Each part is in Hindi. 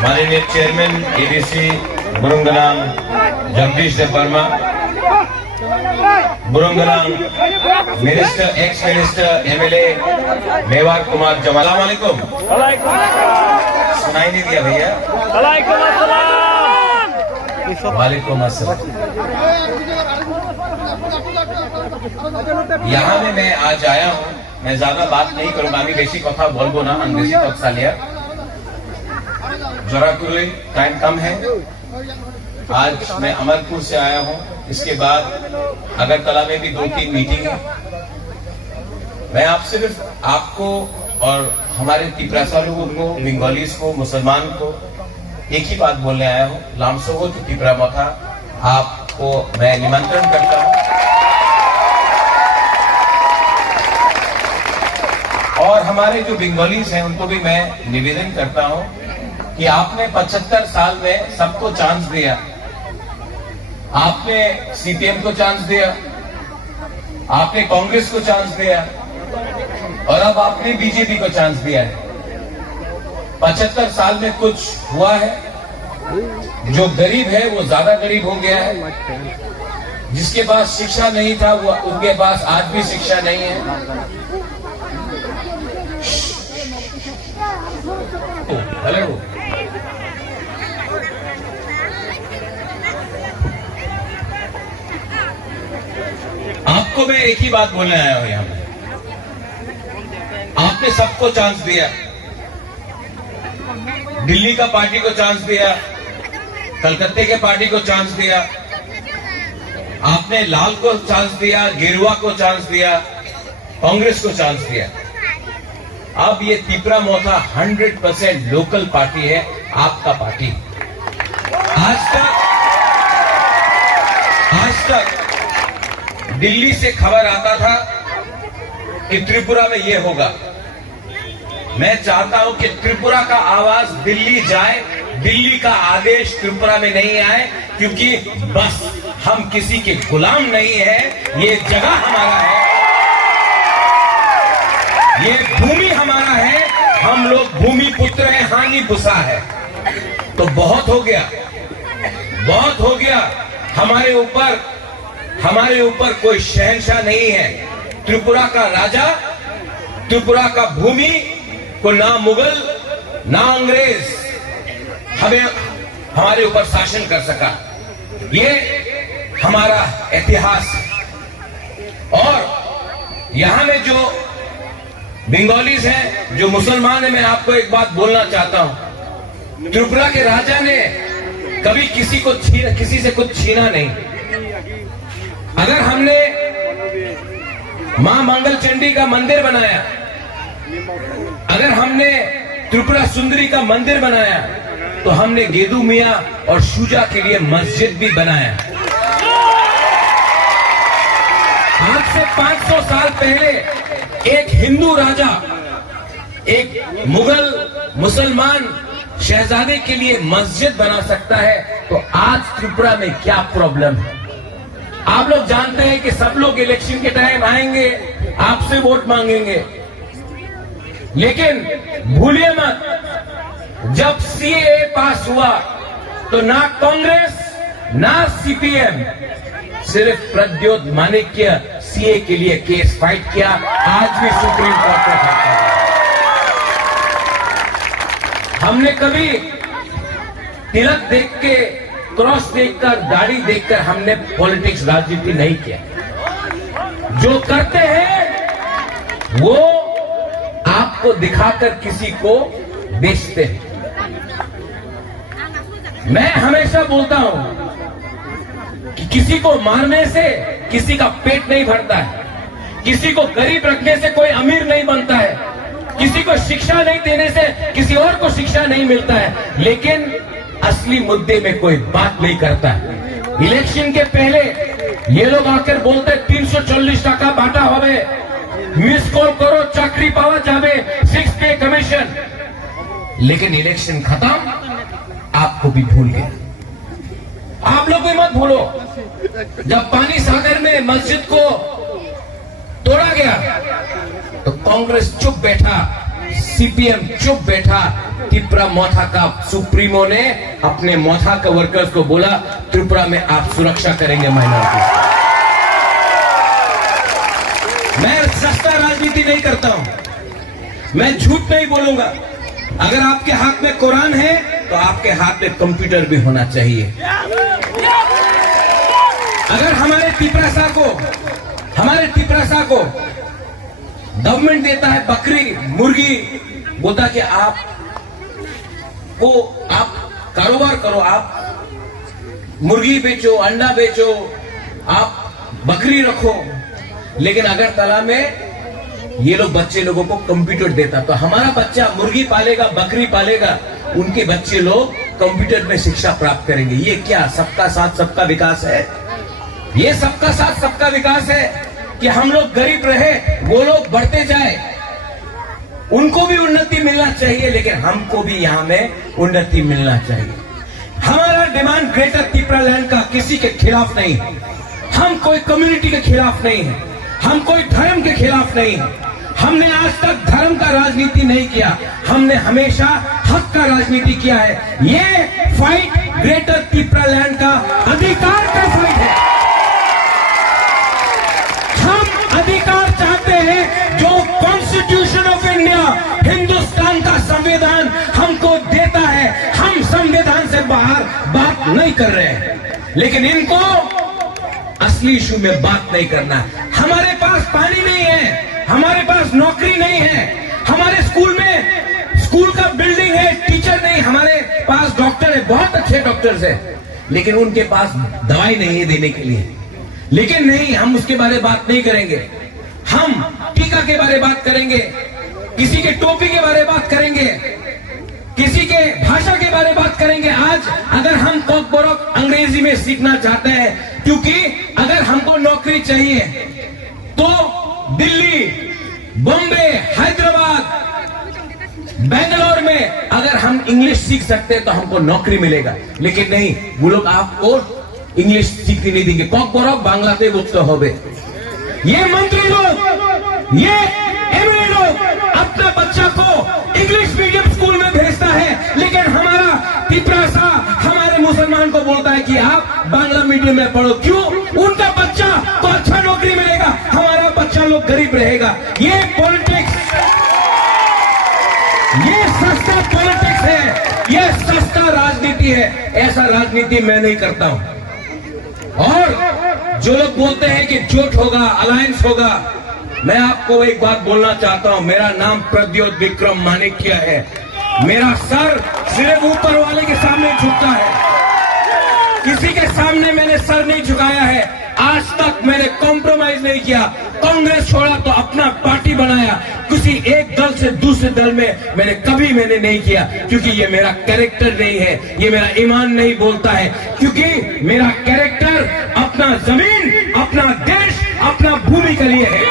माननीय chairman ADC Burunglang Jagdish Verma, Burunglang minister, ex minister, MLA Mewar Kumar Jamal, वालेकुम। सुनाई नहीं दिया भैया? वालेकुम अस्सलाम। यहाँ में मैं आज आया हूँ, मैं ज्यादा बात नहीं करूंगा, আমি বেশি কথা বলবো না, আমি বেশি কথা लिया जरा कोई टाइम कम है। आज मैं अमरपुर से आया हूँ, इसके बाद अगरतला में भी 2-3 मीटिंग है। मैं आप सिर्फ आपको और हमारे तिपरासा लोगों को, बंगालीज को, मुसलमान को एक ही बात बोलने आया हूँ। लामसोगो तिपरा मथा आपको मैं निमंत्रण करता हूँ और हमारे जो बंगालीज हैं उनको भी मैं निवेदन करता हूँ कि आपने 75 साल में सबको चांस दिया। आपने सीपीएम को चांस दिया, आपने कांग्रेस को चांस दिया और अब आपने बीजेपी को चांस दिया है। 75 साल में कुछ हुआ है? जो गरीब है वो ज्यादा गरीब हो गया है, जिसके पास शिक्षा नहीं था वो उनके पास आज भी शिक्षा नहीं है। हेलो, आपको मैं एक ही बात बोलने आया हूं। यहां आपने सबको चांस दिया, दिल्ली का पार्टी को चांस दिया, कलकत्ते के पार्टी को चांस दिया, आपने लाल को चांस दिया, गेरुआ को चांस दिया, कांग्रेस को चांस दिया। अब ये तिपरा मोथा 100% लोकल पार्टी है, आपका पार्टी। आज तक दिल्ली से खबर आता था कि त्रिपुरा में ये होगा। मैं चाहता हूं कि त्रिपुरा का आवाज दिल्ली जाए, दिल्ली का आदेश त्रिपुरा में नहीं आए, क्योंकि बस हम किसी के गुलाम नहीं है। ये जगह हमारा है, ये भूमि हमारा है, हम लोग भूमि पुत्र हैं, हानि भूसा है। तो बहुत हो गया, बहुत हो गया। हमारे ऊपर कोई शहंशाह नहीं है। त्रिपुरा का राजा, त्रिपुरा का भूमि को ना मुगल ना अंग्रेज हमारे ऊपर शासन कर सका। ये हमारा इतिहास है। और यहां में जो बंगालीज हैं, जो मुसलमान हैं, मैं आपको एक बात बोलना चाहता हूं। त्रिपुरा के राजा ने कभी किसी से कुछ छीना नहीं। अगर हमने मां मंगल चंडी का मंदिर बनाया, अगर हमने त्रिपुरा सुंदरी का मंदिर बनाया, तो हमने गेदू मियां और शुजा के लिए मस्जिद भी बनाया। आज से 500 साल पहले एक हिंदू राजा एक मुगल मुसलमान शहजादे के लिए मस्जिद बना सकता है, तो आज त्रिपुरा में क्या प्रॉब्लम है? आप लोग जानते हैं कि सब लोग इलेक्शन के टाइम आएंगे, आपसे वोट मांगेंगे, लेकिन भूलिए मत, जब सीएए पास हुआ तो ना कांग्रेस ना सीपीएम, सिर्फ प्रद्योत माणिक्य सीए के लिए केस फाइट किया। आज भी सुप्रीम कोर्ट में फाइट कर रहा है। हमने कभी तिलक देख के, क्रॉस देखकर, दाढ़ी देखकर हमने पॉलिटिक्स, राजनीति नहीं किया। जो करते हैं वो आपको दिखाकर किसी को बेचते हैं। मैं हमेशा बोलता हूं कि किसी को मारने से किसी का पेट नहीं भरता है, किसी को गरीब रखने से कोई अमीर नहीं बनता है, किसी को शिक्षा नहीं देने से किसी और को शिक्षा नहीं मिलता है, लेकिन असली मुद्दे में कोई बात नहीं करता है। इलेक्शन के पहले ये लोग आकर बोलते 340 टाका बांटा होवे, मिस कॉल करो चाकरी पावा जावे, 6 पे कमीशन, लेकिन इलेक्शन खत्म, आपको भी भूल गए। आप लोग भी मत भूलो, जब पानी सागर में मस्जिद को तोड़ा गया तो कांग्रेस चुप बैठा, सीपीएम चुप बैठा, त्रिपुरा मोथा का सुप्रीमो ने अपने मोथा के वर्कर्स को बोला त्रिपुरा में आप सुरक्षा करेंगे माइनॉरिटी। मैं सस्ता राजनीति नहीं करता हूं, मैं झूठ नहीं बोलूंगा। अगर आपके हाथ में कुरान है तो आपके हाथ में कंप्यूटर भी होना चाहिए। अगर हमारे तिपरासा को गवर्नमेंट देता है बकरी मुर्गी, बोलता कि आप कारोबार करो, आप मुर्गी बेचो, अंडा बेचो, आप बकरी रखो, लेकिन अगर तला में ये लोग बच्चे लोगों को कंप्यूटर देता तो हमारा बच्चा मुर्गी पालेगा, बकरी पालेगा, उनके बच्चे लोग कंप्यूटर में शिक्षा प्राप्त करेंगे। ये क्या सबका साथ सबका विकास है? ये सबका साथ सबका विकास है कि हम लोग गरीब रहे, वो लोग बढ़ते जाए, उनको भी उन्नति मिलना चाहिए, लेकिन हमको भी यहां में उन्नति मिलना चाहिए। हमारा डिमांड ग्रेटर त्रिपुरा लैंड का किसी के खिलाफ नहीं है, हम कोई कम्युनिटी के खिलाफ नहीं है, हम कोई धर्म के खिलाफ नहीं है। हमने आज तक धर्म का राजनीति नहीं किया, हमने हमेशा हक का राजनीति किया है। ये फाइट ग्रेटर त्रिपुरा लैंड का अधिकार का फाइट है। हम अधिकार चाहते हैं जो कॉन्स्टिट्यूशन ऑफ इंडिया, हिंदुस्तान का संविधान हमको देता है। हम संविधान से बाहर बात नहीं कर रहे हैं, लेकिन इनको असली इशू में बात नहीं करना है। हमारे पास पानी नहीं है, हमारे पास नौकरी नहीं है, हमारे स्कूल का बिल्डिंग है, टीचर नहीं, हमारे पास डॉक्टर है, बहुत अच्छे डॉक्टर्स हैं, लेकिन उनके पास दवाई नहीं है देने के लिए। लेकिन नहीं, हम उसके बारे में बात नहीं करेंगे, हम टीका के बारे में बात करेंगे, किसी के टोपी के बारे में बात करेंगे, किसी के भाषा के बारे में बात करेंगे। आज अगर हम कोक अंग्रेजी में सीखना चाहते हैं, क्योंकि अगर हमको नौकरी चाहिए तो दिल्ली, बॉम्बे, हैदराबाद, बेंगलोर में अगर हम इंग्लिश सीख सकते हैं तो हमको नौकरी मिलेगा। लेकिन नहीं, वो लोग आपको इंग्लिश सीखने नहीं देंगे, कोक बोरक बांग्लाते बुझते होबे। ये मंत्री लोग, ये एमएलए लोग अपना बच्चा को इंग्लिश मीडियम स्कूल में भेजता है, लेकिन हमारा त्रिपुरासा हमारे मुसलमान को बोलता है कि आप बांग्ला मीडियम में पढ़ो। क्यों? उनका बच्चा को अच्छा नौकरी मिलेगा, हमारा बच्चा लोग गरीब रहेगा। ये पॉलिटिक्स, ये सस्ता पॉलिटिक्स है, ये सस्ता राजनीति है। ऐसा राजनीति मैं नहीं करता हूं। और जो लोग बोलते हैं कि जोट होगा, अलायंस होगा, मैं आपको एक बात बोलना चाहता हूं। मेरा नाम प्रद्योत विक्रम माणिक्य है, मेरा सर सिर्फ ऊपर वाले के सामने झुकता है, किसी के सामने मैंने सर नहीं झुकाया है। आज तक मैंने कॉम्प्रोमाइज नहीं किया। कांग्रेस छोड़ा तो अपना पार्टी बनाया, किसी एक दल से दूसरे दल में मैंने नहीं किया, क्योंकि ये मेरा कैरेक्टर नहीं है, ये मेरा ईमान नहीं बोलता है। क्योंकि मेरा कैरेक्टर अपना जमीन, अपना देश, अपना भूमि के लिए है।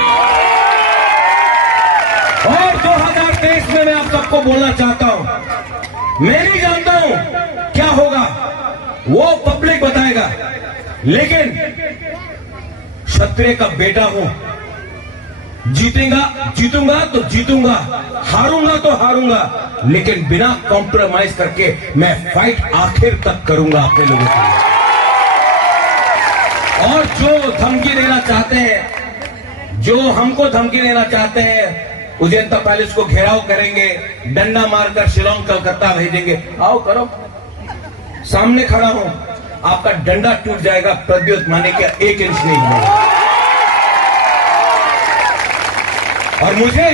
और 2023 में मैं आप सबको बोलना चाहता हूं, मैं नहीं जानता हूं क्या होगा, वो पब्लिक बताएगा, लेकिन क्षत्रिय का बेटा हूं, जीतूंगा तो जीतूंगा, हारूंगा तो हारूंगा, लेकिन बिना कॉम्प्रोमाइज करके मैं फाइट आखिर तक करूंगा अपने लोगों के लिए। और जो धमकी देना चाहते हैं, जो हमको धमकी देना चाहते हैं, उजैंता पैलेस को घेराव करेंगे, डंडा मारकर शिलोंग कलकत्ता भेजेंगे, आओ करो, सामने खड़ा हूं, आपका डंडा टूट जाएगा, प्रद्योत माणिक्य 1 इंच नहीं मिलेगा। और मुझे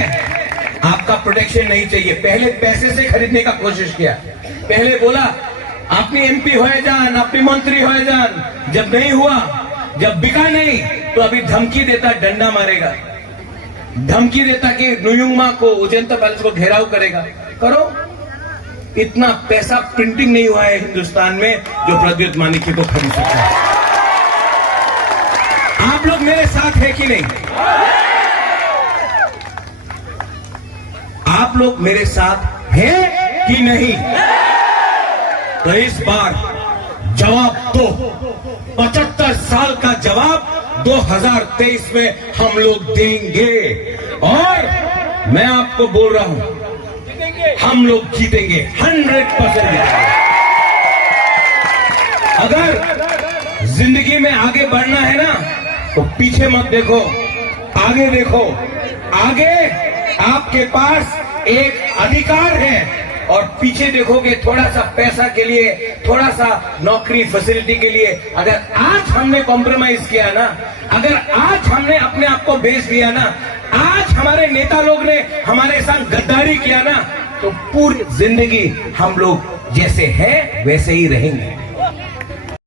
आपका प्रोटेक्शन नहीं चाहिए। पहले पैसे से खरीदने का कोशिश किया, पहले बोला अपनी एमपी होए जान, अपनी मंत्री होए जान, जब नहीं हुआ, जब बिका नहीं, तो अभी धमकी देता डंडा मारेगा, धमकी देता कि नुयुंगमा को, उजैंता पैलेस को घेराव करेगा। करो, इतना पैसा प्रिंटिंग नहीं हुआ है हिंदुस्तान में जो प्रद्योत माणिक्य को खरीद सकता है। आप लोग मेरे साथ है कि नहीं? आप लोग मेरे साथ हैं कि नहीं? तो इस बार जवाब दो, 75 साल का जवाब 2023 में हम लोग देंगे। और मैं आपको बोल रहा हूं, हम लोग जीतेंगे, 100% जीतेंगे। अगर जिंदगी में आगे बढ़ना है ना तो पीछे मत देखो, आगे देखो। आगे आपके पास एक अधिकार है और पीछे देखोगे थोड़ा सा पैसा के लिए, थोड़ा सा नौकरी फैसिलिटी के लिए। अगर आज हमने कॉम्प्रोमाइज किया ना, अगर आज हमने अपने आप को बेच दिया ना, आज हमारे नेता लोग ने हमारे साथ गद्दारी किया ना, तो पूरी जिंदगी हम लोग जैसे हैं वैसे ही रहेंगे।